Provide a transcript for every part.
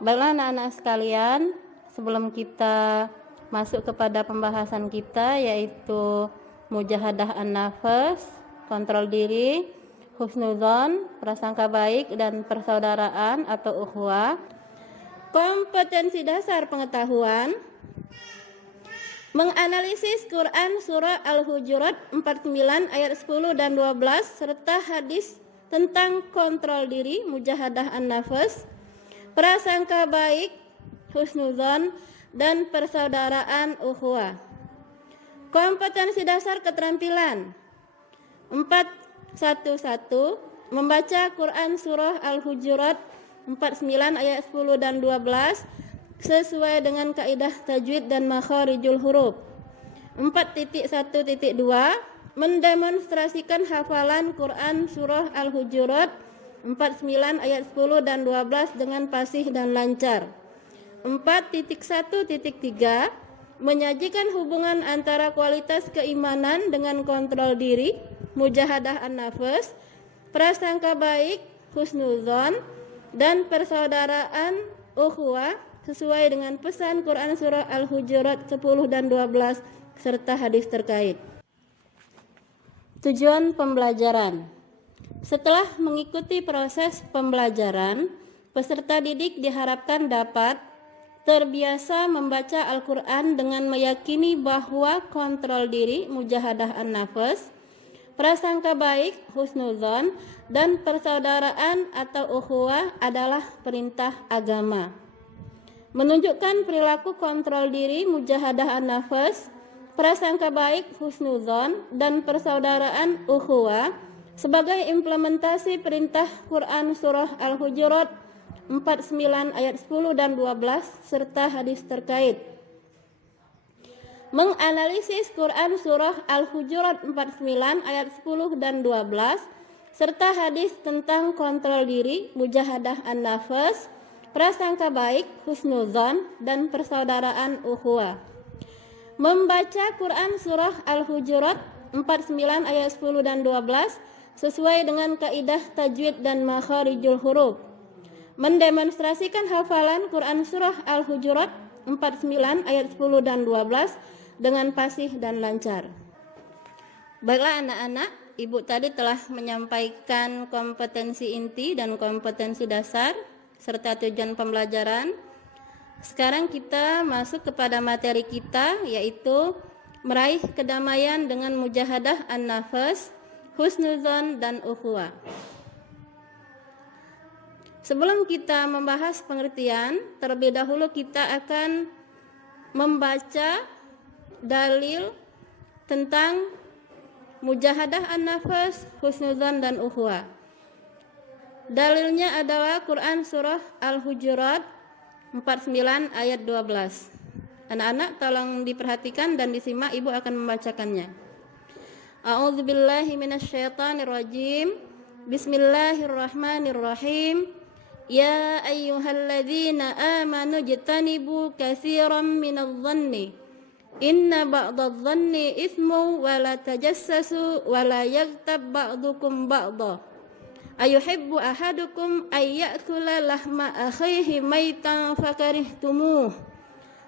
Baiklah anak-anak sekalian, sebelum kita masuk kepada pembahasan kita yaitu mujahadah an-nafs, kontrol diri, husnudzon, prasangka baik, dan persaudaraan atau ukhuwah. Kompetensi dasar pengetahuan menganalisis Quran surah Al-Hujurat 49 ayat 10 dan 12 serta hadis tentang kontrol diri, mujahadah an-nafs, prasangka baik, husnudzon, dan persaudaraan ukhuwah. Kompetensi dasar keterampilan 411 membaca Quran surah Al-Hujurat 49 ayat 10 dan 12 sesuai dengan kaidah tajwid dan makharijul huruf. 4.1.2 mendemonstrasikan hafalan Quran surah Al-Hujurat 49 ayat 10 dan 12 dengan fasih dan lancar. 4.1.3 menyajikan hubungan antara kualitas keimanan dengan kontrol diri, mujahadah an-nafs, prasangka baik, husnudzon, dan persaudaraan ukhuwah sesuai dengan pesan Quran surah Al-Hujurat 10 dan 12 serta hadis terkait. Tujuan pembelajaran. Setelah mengikuti proses pembelajaran, peserta didik diharapkan dapat terbiasa membaca Al-Quran dengan meyakini bahwa kontrol diri, mujahadah an-nafs, prasangka baik, husnudzon, dan persaudaraan atau ukhuwah adalah perintah agama. Menunjukkan perilaku kontrol diri, mujahadah an-nafs, prasangka baik, husnudzon, dan persaudaraan ukhuwah sebagai implementasi perintah Quran surah Al-Hujurat 49 ayat 10 dan 12 serta hadis terkait. Menganalisis Quran surah Al-Hujurat 49 ayat 10 dan 12 serta hadis tentang kontrol diri, mujahadah an-nafs, prasangka baik, husnudzon, dan persaudaraan ukhuwah. Membaca Quran surah Al-Hujurat 49 ayat 10 dan 12 sesuai dengan kaidah tajwid dan makharijul huruf. Mendemonstrasikan hafalan Quran surah Al-Hujurat 49 ayat 10 dan 12 dengan fasih dan lancar. Baiklah anak-anak, Ibu tadi telah menyampaikan kompetensi inti dan kompetensi dasar serta tujuan pembelajaran. Sekarang kita masuk kepada materi kita yaitu meraih kedamaian dengan mujahadah an-nafs, husnudzon, dan ukhuwah. Sebelum kita membahas pengertian, terlebih dahulu kita akan membaca dalil tentang mujahadah an-nafs, husnudzon, dan ukhuwah. Dalilnya adalah Quran surah Al-Hujurat 49 ayat 12. Anak-anak tolong diperhatikan dan disimak, Ibu akan membacakannya. A'udzubillahi minasyaitonirrajim. Bismillahirrahmanirrahim. Ya ayyuhalladzina amanu jtanibu katsiran minadh-dhanni inna ba'dadh-dhanni itsmu wa la tajassasu wa la yaghtab ba'dukum ba'dha ayuhibbu ahadukum ay ya'kula lahma akhihi maitan fakarihtumuh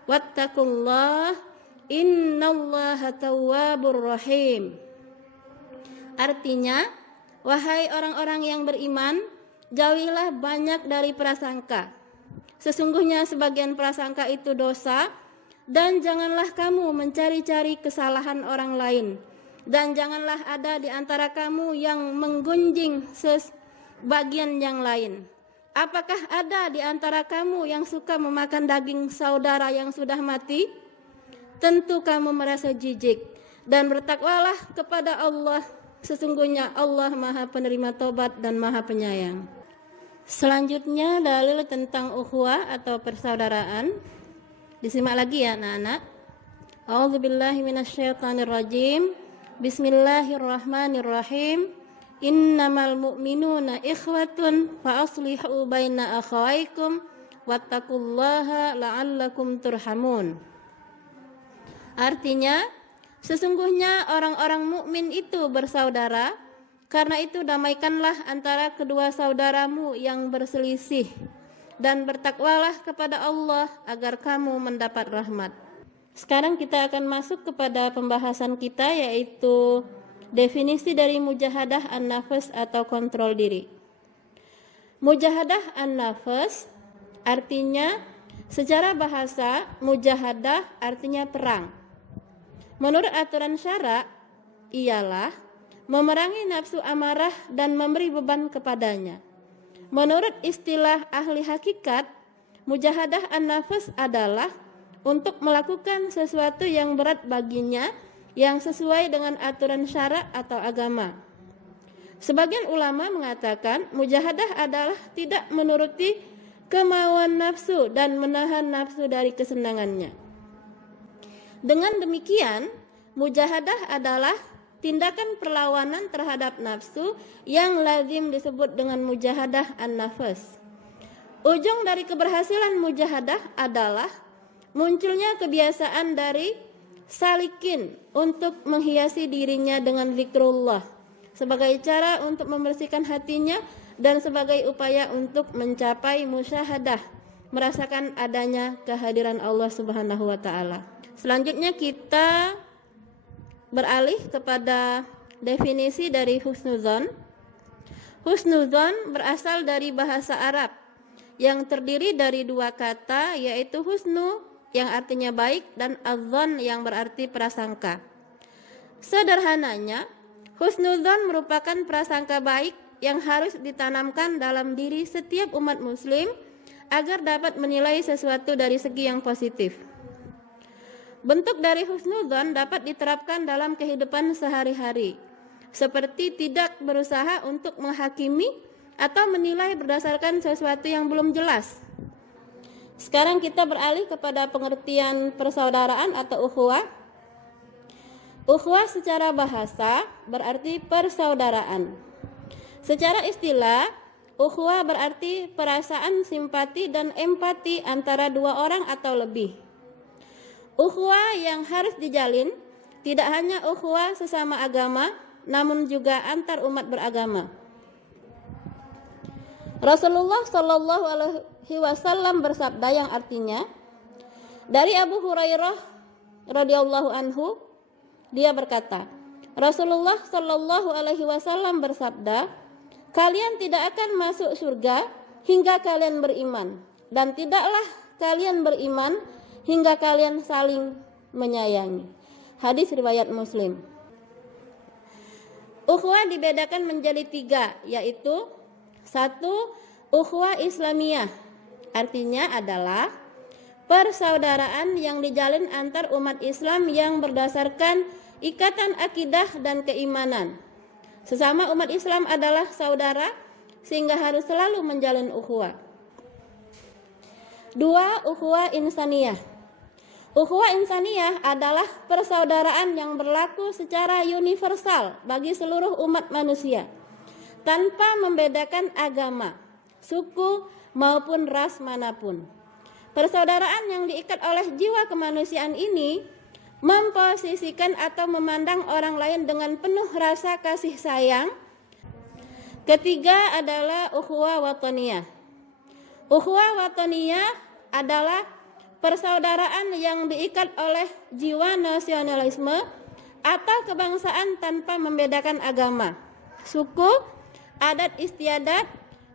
wattaqullaha innallaha tawwabur rahim. Artinya, wahai orang-orang yang beriman, jauhilah banyak dari prasangka. Sesungguhnya sebagian prasangka itu dosa, dan janganlah kamu mencari-cari kesalahan orang lain, dan janganlah ada di antara kamu yang menggunjing sebagian yang lain. Apakah ada di antara kamu yang suka memakan daging saudara yang sudah mati? Tentu kamu merasa jijik, dan bertakwalah kepada Allah. Sesungguhnya Allah Maha Penerima Tobat dan Maha Penyayang. Selanjutnya dalil tentang ukhuwah atau persaudaraan. Disimak lagi ya anak-anak. A'udzubillahi minasyaitonirrajim. Bismillahirrahmanirrahim. Innamal mu'minuna ikhwatun fa aslihu baina akhawaykum wattaqullaha la'allakum turhamun. Artinya, sesungguhnya orang-orang mukmin itu bersaudara, karena itu damaikanlah antara kedua saudaramu yang berselisih dan bertakwalah kepada Allah agar kamu mendapat rahmat. Sekarang kita akan masuk kepada pembahasan kita, yaitu definisi dari mujahadah an-nafs atau kontrol diri. Mujahadah an-nafs artinya, secara bahasa, mujahadah artinya perang. Menurut aturan syara, ialah memerangi nafsu amarah dan memberi beban kepadanya. Menurut istilah ahli hakikat, mujahadah an-nafs adalah untuk melakukan sesuatu yang berat baginya yang sesuai dengan aturan syara atau agama. Sebagian ulama mengatakan mujahadah adalah tidak menuruti kemauan nafsu dan menahan nafsu dari kesenangannya. Dengan demikian, mujahadah adalah tindakan perlawanan terhadap nafsu yang lazim disebut dengan mujahadah an-nafs. Ujung dari keberhasilan mujahadah adalah munculnya kebiasaan dari salikin untuk menghiasi dirinya dengan zikrullah sebagai cara untuk membersihkan hatinya dan sebagai upaya untuk mencapai musyahadah, merasakan adanya kehadiran Allah Subhanahu wa taala. Selanjutnya kita beralih kepada definisi dari husnuzon. Husnuzon berasal dari bahasa Arab yang terdiri dari dua kata, yaitu husnu yang artinya baik dan adzon yang berarti prasangka. Sederhananya, husnuzon merupakan prasangka baik yang harus ditanamkan dalam diri setiap umat muslim agar dapat menilai sesuatu dari segi yang positif. Bentuk dari husnuzon dapat diterapkan dalam kehidupan sehari-hari, seperti tidak berusaha untuk menghakimi atau menilai berdasarkan sesuatu yang belum jelas. Sekarang kita beralih kepada pengertian persaudaraan atau ukhuwah. Ukhuwah secara bahasa berarti persaudaraan. Secara istilah, ukhuwah berarti perasaan simpati dan empati antara dua orang atau lebih. Ukhuwah yang harus dijalin tidak hanya ukhuwah sesama agama, namun juga antar umat beragama. Rasulullah Shallallahu Alaihi Wasallam bersabda yang artinya, dari Abu Hurairah radhiyallahu anhu, dia berkata, Rasulullah Shallallahu Alaihi Wasallam bersabda, kalian tidak akan masuk surga hingga kalian beriman, dan tidaklah kalian beriman hingga kalian saling menyayangi. Hadis riwayat Muslim. Ukhuwah dibedakan menjadi tiga, yaitu satu, ukhuwah Islamiyah, artinya adalah persaudaraan yang dijalin antar umat Islam yang berdasarkan ikatan akidah dan keimanan. Sesama umat Islam adalah saudara, sehingga harus selalu menjalin ukhuwah. Dua, ukhuwah insaniyah. Ukhuwah insaniyah adalah persaudaraan yang berlaku secara universal bagi seluruh umat manusia, tanpa membedakan agama, suku, maupun ras manapun. Persaudaraan yang diikat oleh jiwa kemanusiaan ini memposisikan atau memandang orang lain dengan penuh rasa kasih sayang. Ketiga adalah ukhuwah wataniyah. Ukhuwah wataniyah adalah persaudaraan yang diikat oleh jiwa nasionalisme atau kebangsaan tanpa membedakan agama, suku, adat istiadat,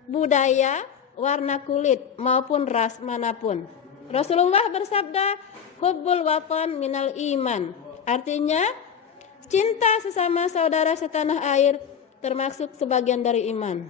budaya, warna kulit, maupun ras manapun. Rasulullah bersabda, hubbul watan minal iman, artinya cinta sesama saudara setanah air termasuk sebagian dari iman.